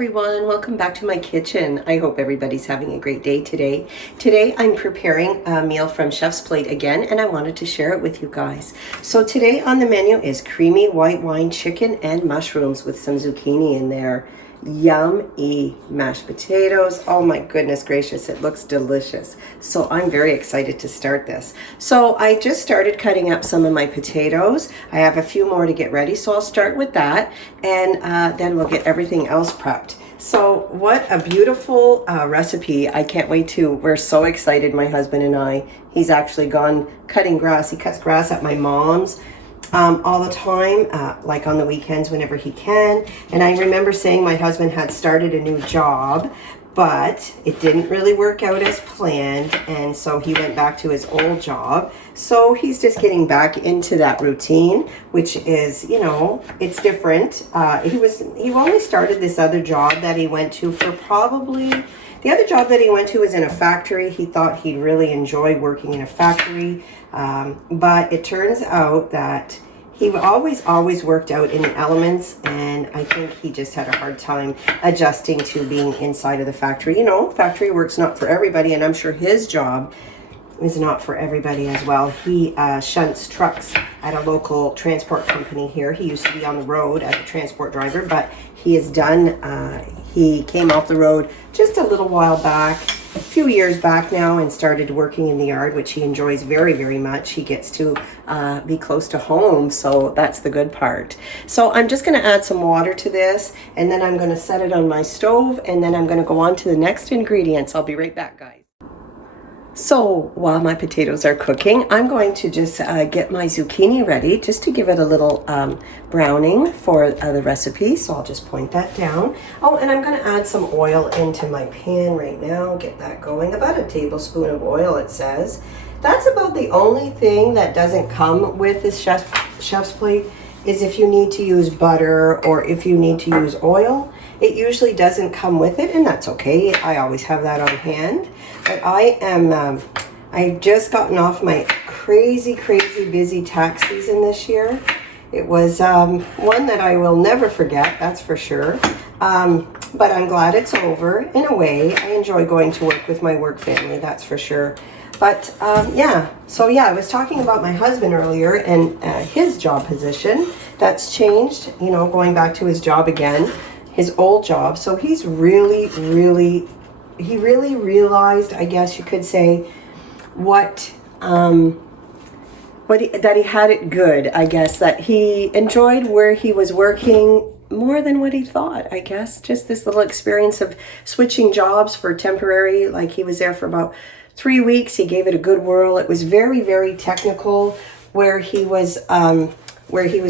everyone, welcome back to my kitchen. I hope everybody's having a great day today. Today I'm preparing a meal from Chef's Plate again, and I wanted to share it with you guys. So today on the menu is creamy white wine chicken and mushrooms with some zucchini in there. Yummy mashed potatoes. Oh my goodness gracious, it looks delicious. So I'm very excited to start this. So I just started cutting up some of my potatoes. I have a few more to get ready, so I'll start with that, and then we'll get everything else prepped. So what a beautiful recipe. I can't wait to, we're so excited, my husband and I. He's actually gone cutting grass. He cuts grass at my mom's all the time, like on the weekends whenever he can. And I remember saying my husband had started a new job, but it didn't really work out as planned, and so he went back to his old job. So he's just getting back into that routine, which is, you know, it's different. He only started this other job that he went to for probably, the other job that he went to was in a factory. He thought he'd really enjoy working in a factory, but it turns out that he always worked out in the elements, and I think he just had a hard time adjusting to being inside of the factory. You know, factory work's not for everybody, and I'm sure his job is not for everybody as well. He shunts trucks at a local transport company here. He used to be on the road as a transport driver, but he is done. He came off the road just a little while back, a few years back now, and started working in the yard, which he enjoys very, very much. He gets to be close to home, so that's the good part. So I'm just going to add some water to this, and then I'm going to set it on my stove, and then I'm going to go on to the next ingredients. I'll be right back, guys. So while my potatoes are cooking, I'm going to just get my zucchini ready just to give it a little browning for the recipe. So I'll just point that down. Oh, and I'm going to add some oil into my pan right now. Get that going. About a tablespoon of oil, it says. That's about the only thing that doesn't come with this chef's plate, is if you need to use butter or if you need to use oil. It usually doesn't come with it, and that's okay. I always have that on hand. But I've just gotten off my crazy busy tax season this year. It was one that I will never forget, that's for sure. But I'm glad it's over. In a way, I enjoy going to work with my work family, that's for sure. But yeah, so yeah, I was talking about my husband earlier and his job position. That's changed, you know, going back to his job again, his old job. So he's really realized, I guess you could say, that he had it good. I guess that he enjoyed where he was working more than what he thought. I guess just this little experience of switching jobs for temporary, like he was there for about 3 weeks. He gave it a good whirl. It was very technical where he was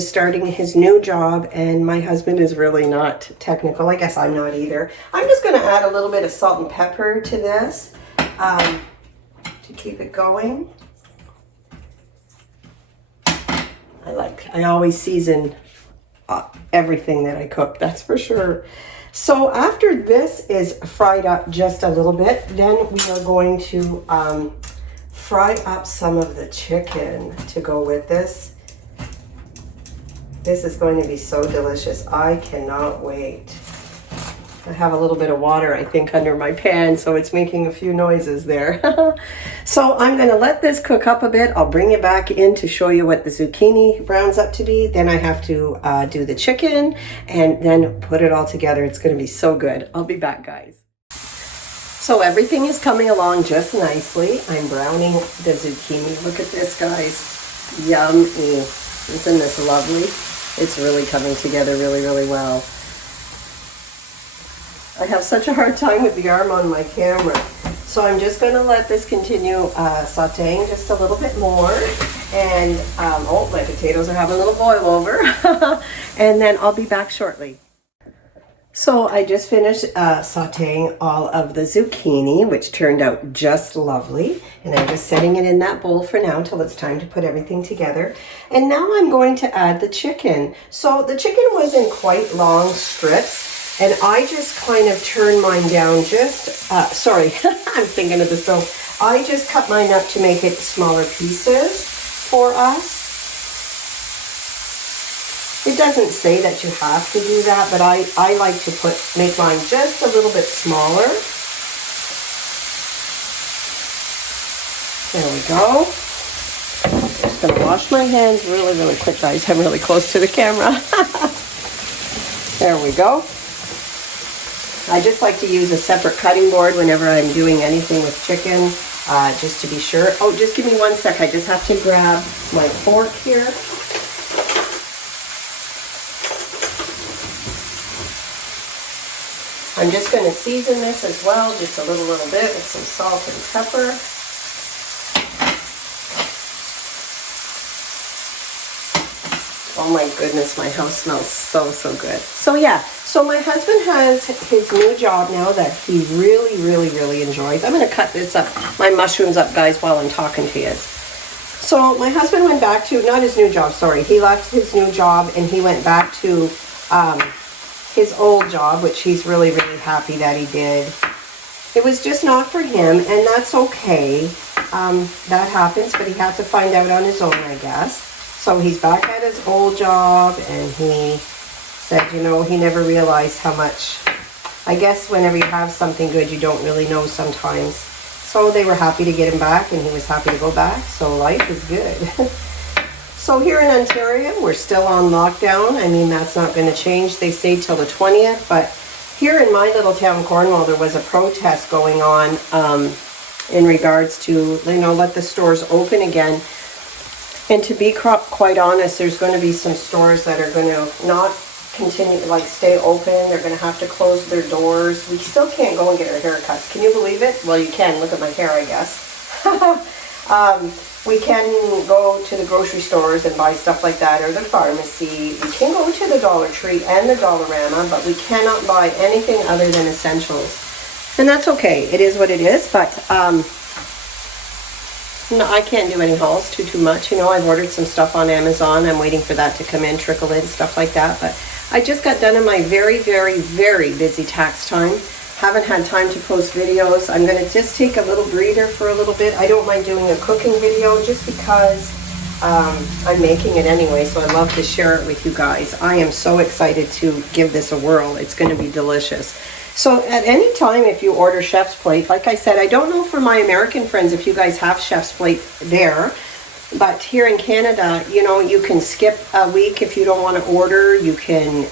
starting his new job, and my husband is really not technical. I guess I'm not either. I'm just going to add a little bit of salt and pepper to this to keep it going. I always season everything that I cook, that's for sure. So after this is fried up just a little bit, then we are going to fry up some of the chicken to go with this. This is going to be so delicious. I cannot wait. I have a little bit of water, I think, under my pan, so it's making a few noises there. So I'm going to let this cook up a bit. I'll bring it back in to show you what the zucchini browns up to be. Then I have to do the chicken and then put it all together. It's going to be so good. I'll be back, guys. So everything is coming along just nicely. I'm browning the zucchini. Look at this, guys. Yummy. Isn't this lovely? It's really coming together really well. I have such a hard time with the arm on my camera. So I'm just going to let this continue sauteing just a little bit more. And, oh, my potatoes are having a little boil over. And then I'll be back shortly. So I just finished sauteing all of the zucchini, which turned out just lovely. And I'm just setting it in that bowl for now until it's time to put everything together. And now I'm going to add the chicken. So the chicken was in quite long strips. And I just kind of turned mine down sorry, I'm thinking of the stove. I just cut mine up to make it smaller pieces for us. It doesn't say that you have to do that, but I like to make mine just a little bit smaller. There we go. Just gonna wash my hands really, really quick, guys. I'm really close to the camera. There we go. I just like to use a separate cutting board whenever I'm doing anything with chicken, just to be sure. Oh, just give me 1 sec. I just have to grab my fork here. I'm just going to season this as well, just a little bit with some salt and pepper. Oh my goodness, my house smells so, so good. So yeah, so my husband has his new job now that he really, really, really enjoys. I'm going to cut this up, my mushrooms up, guys, while I'm talking to you. So my husband went back to, not his new job, sorry. He left his new job and he went back to his old job, which he's really, really happy that he did. It was just not for him, and that's okay. That happens, but he had to find out on his own, I guess. So he's back at his old job, and he said, you know, he never realized how much, I guess whenever you have something good, you don't really know sometimes. So they were happy to get him back, and he was happy to go back, so life is good. So here in Ontario, we're still on lockdown. I mean, that's not going to change, they say, till the 20th. But here in my little town, Cornwall, there was a protest going on in regards to, you know, let the stores open again. And to be quite honest, there's going to be some stores that are going to not continue, like stay open. They're going to have to close their doors. We still can't go and get our haircuts. Can you believe it? Well, you can. Look at my hair, I guess. We can go to the grocery stores and buy stuff like that, or the pharmacy. We can go to the Dollar Tree and the Dollarama, but we cannot buy anything other than essentials. And that's okay. It is what it is, but no, I can't do any hauls too much. You know, I've ordered some stuff on Amazon. I'm waiting for that to come in, trickle in, stuff like that. But I just got done in my very, very, very busy tax time. Haven't had time to post videos. I'm going to just take a little breather for a little bit. I don't mind doing a cooking video just because I'm making it anyway, so I love to share it with you guys. I am so excited to give this a whirl. It's going to be delicious. So at any time, if you order Chef's Plate, like I said, I don't know for my American friends if you guys have Chef's Plate there, but here in Canada, you know, you can skip a week if you don't want to order. You can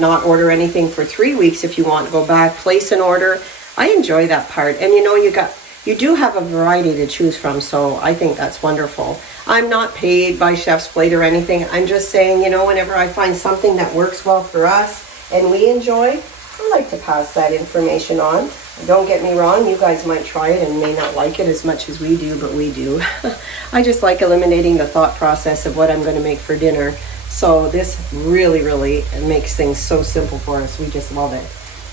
not order anything for 3 weeks if you want to go back, place an order. I enjoy that part. And you know, you do have a variety to choose from, so I think that's wonderful. I'm not paid by Chef's Plate or anything. I'm just saying, you know, whenever I find something that works well for us and we enjoy, I like to pass that information on. Don't get me wrong, you guys might try it and may not like it as much as we do, but we do. I just like eliminating the thought process of what I'm going to make for dinner. So this really, really makes things so simple for us. We just love it.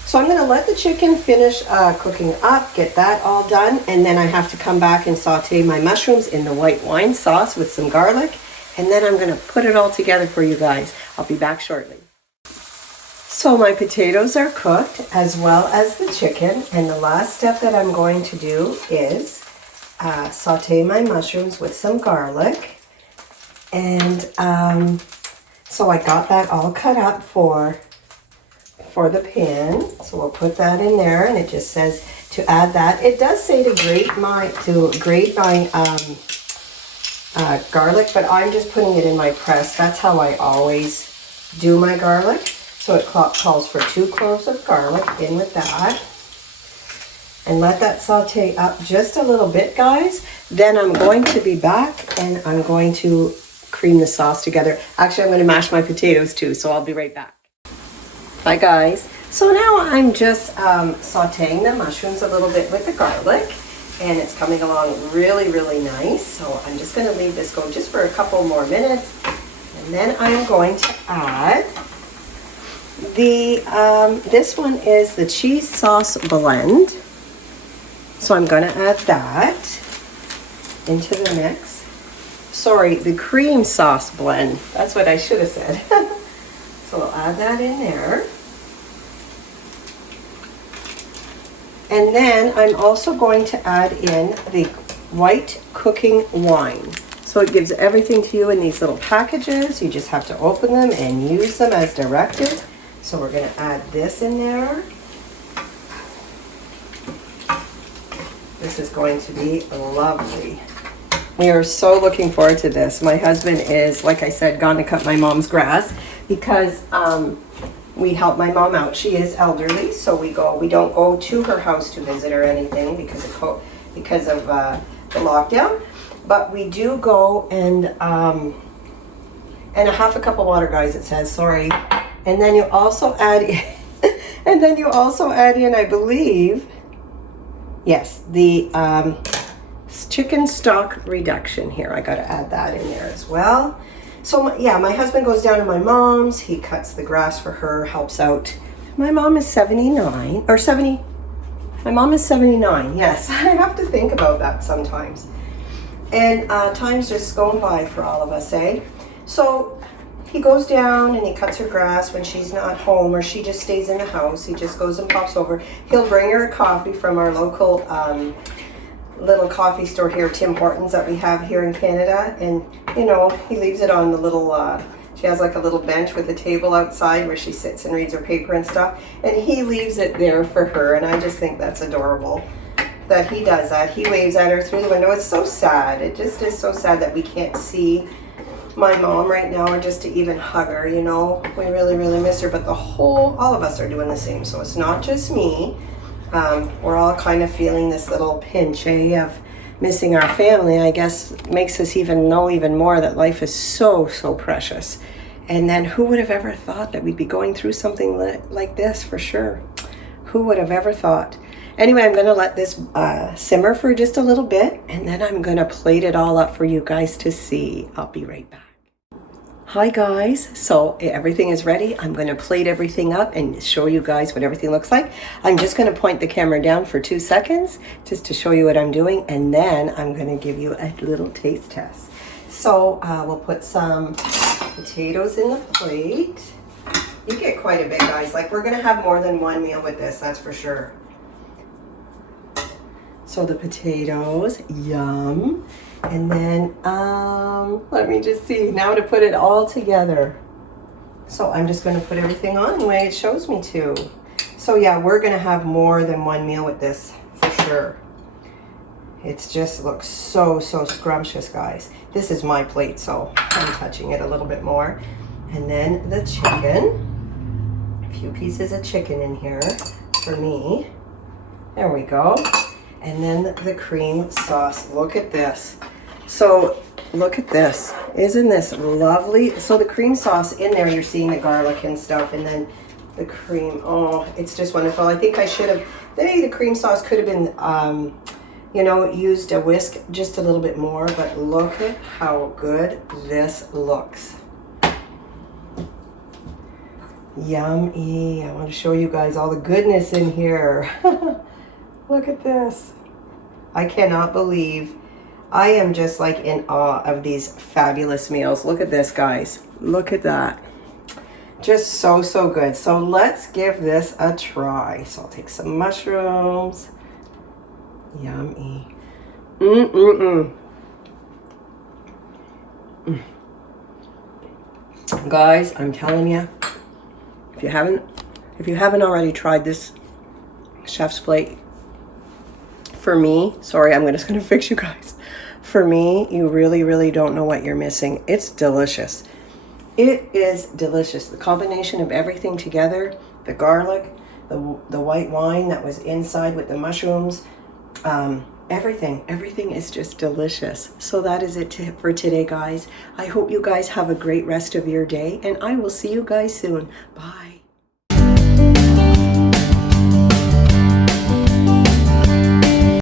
So I'm going to let the chicken finish cooking up, get that all done, and then I have to come back and saute my mushrooms in the white wine sauce with some garlic, and then I'm going to put it all together for you guys. I'll be back shortly. So my potatoes are cooked as well as the chicken, and the last step that I'm going to do is saute my mushrooms with some garlic. And so I got that all cut up for the pan. So we'll put that in there, and it just says to add that. It does say to grate my garlic, but I'm just putting it in my press. That's how I always do my garlic. So it calls for 2 cloves of garlic in with that. And let that saute up just a little bit, guys. Then I'm going to be back and I'm going to cream the sauce together. Actually, I'm going to mash my potatoes too, so I'll be right back. Hi guys. So now I'm just sauteing the mushrooms a little bit with the garlic, and it's coming along really, really nice. So I'm just going to leave this go just for a couple more minutes, and then I'm going to add this one is the cheese sauce blend. So I'm going to add that into the mix. Sorry, the cream sauce blend. That's what I should have said. So I'll add that in there. And then I'm also going to add in the white cooking wine. So it gives everything to you in these little packages. You just have to open them and use them as directed. So we're going to add this in there. This is going to be lovely. We are so looking forward to this. My husband is, like I said, gone to cut my mom's grass because we help my mom out. She is elderly, so we don't go to her house to visit or anything because of the lockdown. But we do go and a half a cup of water, guys. It says, sorry, and then you also add in, I believe, yes, the chicken stock reduction here. I got to add that in there as well. So yeah, my husband goes down to my mom's. He cuts the grass for her, helps out. My mom is 79 or 70. My mom is 79. Yes, I have to think about that sometimes. And time's just going by for all of us, eh? So he goes down and he cuts her grass when she's not home or she just stays in the house. He just goes and pops over. He'll bring her a coffee from our local little coffee store here, Tim Hortons, that we have here in Canada. And, you know, he leaves it on the little, she has like a little bench with a table outside where she sits and reads her paper and stuff. And he leaves it there for her. And I just think that's adorable that he does that. He waves at her through the window. It's so sad. It just is so sad that we can't see my mom right now or just to even hug her, you know. We really, really miss her, but all of us are doing the same. So it's not just me. We're all kind of feeling this little pinch, of missing our family. I guess makes us even know even more that life is so, so precious. And then who would have ever thought that we'd be going through something like this, for sure? Who would have ever thought? Anyway, I'm going to let this simmer for just a little bit, and then I'm going to plate it all up for you guys to see. I'll be right back. Hi guys, so everything is ready. I'm going to plate everything up and show you guys what everything looks like. I'm just going to point the camera down for 2 seconds just to show you what I'm doing, and then I'm going to give you a little taste test. So we'll put some potatoes in the plate. You get quite a bit, guys. Like, we're going to have more than one meal with this, that's for sure. So the potatoes, yum. And then, let me just see, now to put it all together. So I'm just going to put everything on the way it shows me to. So yeah, we're going to have more than one meal with this, for sure. It just looks so, so scrumptious, guys. This is my plate, so I'm touching it a little bit more. And then the chicken. A few pieces of chicken in here for me. There we go. And then the cream sauce. Look at this. So look at this. Isn't this lovely? So the cream sauce in there, you're seeing the garlic and stuff, and then the cream. Oh, it's just wonderful. I think I should have, maybe the cream sauce could have been, you know, used a whisk just a little bit more, but look at how good this looks. Yummy. I want to show you guys all the goodness in here. Look at this. I cannot believe, I am just like in awe of these fabulous meals. Look at this, guys. Look at that. Just so, so good. So let's give this a try. So I'll take some mushrooms. Yummy. Guys, I'm telling you, if you haven't already tried this Chef's Plate, for me, sorry, I'm just going to fix you guys. For me, you really, really don't know what you're missing. It's delicious. It is delicious. The combination of everything together, the garlic, the white wine that was inside with the mushrooms, everything is just delicious. So that is it for today, guys. I hope you guys have a great rest of your day, and I will see you guys soon. Bye.